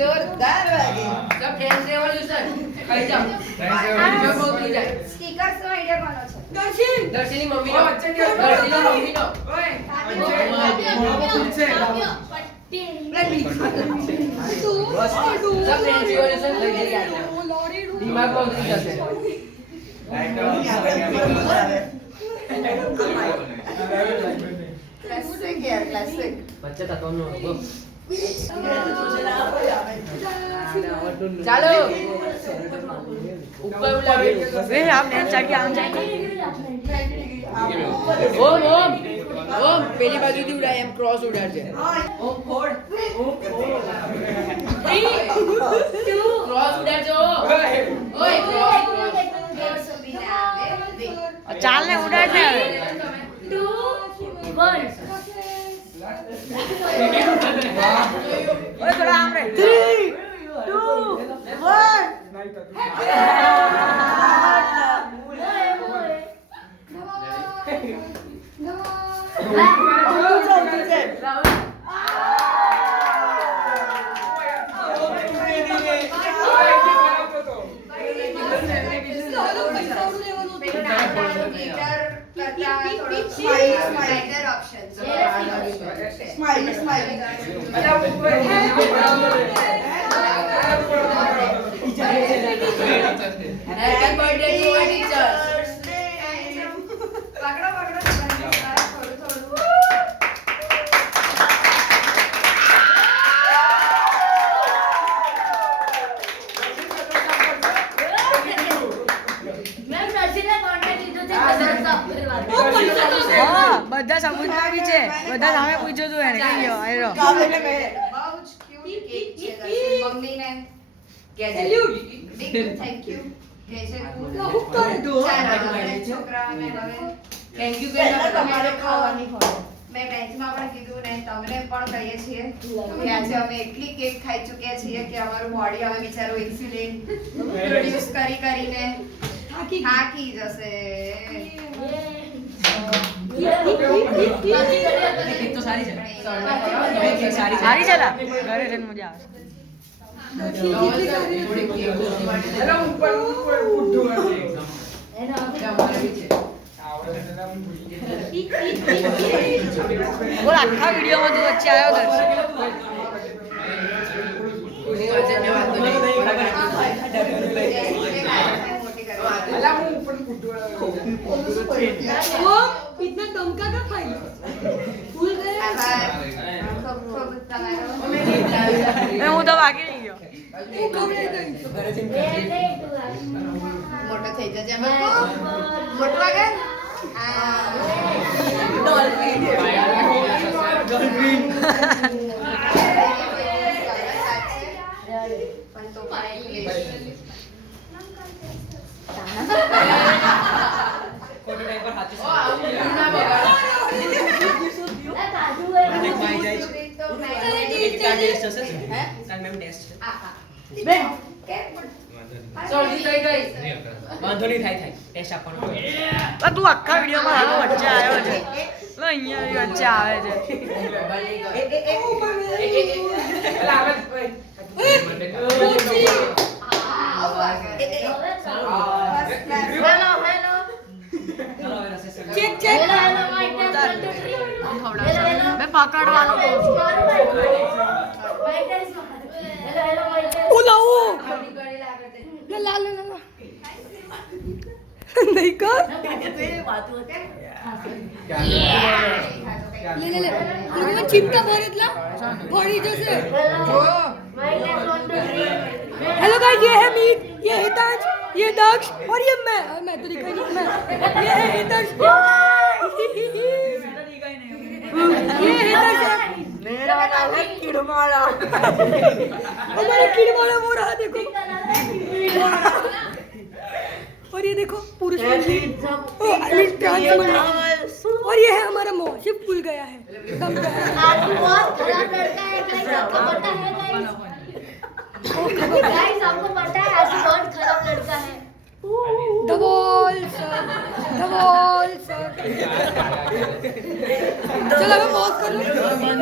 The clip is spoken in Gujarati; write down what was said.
જોરદાર વાગે सब फ्रेंड्स रेवोल्यूशन कहीं जाओ जो बोल जाए સ્ટીકર્સ નો આઈડિયા કોનો છે दर्शनी मम्मी नो दर्शनी मम्मी नो ओए सब फ्रेंड्स रेवोल्यूशन लग गया दिमाग को उधर जाते ક્લાસિક યાર ક્લાસિક बच्चा था तुम लोग चलो ऊपर उड़ावे वे आप ने चढ़ के आम जाएंगे ओम ओम ओम पहली बाजू थी उड़ाए हम क्रॉस उड़ा છે ઓમ ફોડ क्रॉस उड़ा जो ओए क्रॉस ચાલ ને ઉડાડ ને હવે 2 1 ઓય થોડા આમ રે 3 2 happy birthday to my teacher પકડો પકડો થોડું થોડું મેં નર્સિંગના કોન્ટેક્ટ લીધો છે હા બધા સમજમાં બી છે બધા સામે પૂછ્યું તું એને કઈ ગયો આયરો બહુ જ ક્યુટ કેક છે દર્શન મમ્મીને કહેજે બિગ થેન્ક યુ કહેજે છોકરાઓને હવે થેન્ક યુ તમારે ખાવાની હોય મેં બેંચમાં પણ કીધું ને તમને પણ કહીએ છીએ કે આજે અમે એટલી કેક ખાઈ ચૂક્યા છીએ કે અમારું બોડી હવે બિચારું ઇન્સ્યુલિન પ્રોડ્યુસ કરીને થાકી જશે તો સારી છે સારી ચલા ઘરે જઈને મજા આવે હેલો ઉપર ઉઠું બોલ આખા વિડિયોમાં તું વચ્ચે આવ્યો દર્શન इतना दमका का फाइल फूल गए હું તો વાગી નહીં ગયો મોટો થઈ જજે મોટો વાગે પણ તો ખોટો ટાઈમ પર હાથી સોરી થઈ ગઈ વાંધો નહીં થાય ટેસ્ટ આપવાનો તું આખા વિડિયોમાં હાલો વચ્ચે આવ્યો છે લો અહીંયા વચ્ચે આવે છે चेक चेक મેં પકડવાનું કહું છું ઓલાઓ લા લા લા नहीं कर ले ले ले મને ચિંતા ભરેતલા પડી જશે हेलो गाइस ये है मीत ये हितांश ये दक्ष और ये मैं तो दिखाई नहीं मैं ये है हितांश ये हितांश मेरा नाम है किड़माला हमारा किड़माला वो रहा देखो और ये देखो पुरुष और ये है हमारा मौसिफ फूल गया है आपको बहुत खराब लड़का है गाइस आपको पता है गाइस आपको पता है ऐसा बहुत खराब लड़का है डबल सर चलो मैं पॉज कर लूं